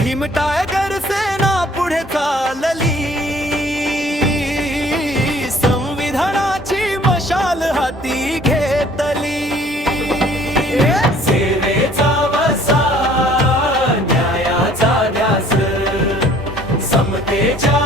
Bhim tiger सेना पुढे चालली, संविधानाची मशाल हाती घेतली. सेवेचा वसा, न्यायाचा ध्यास, समतेच्या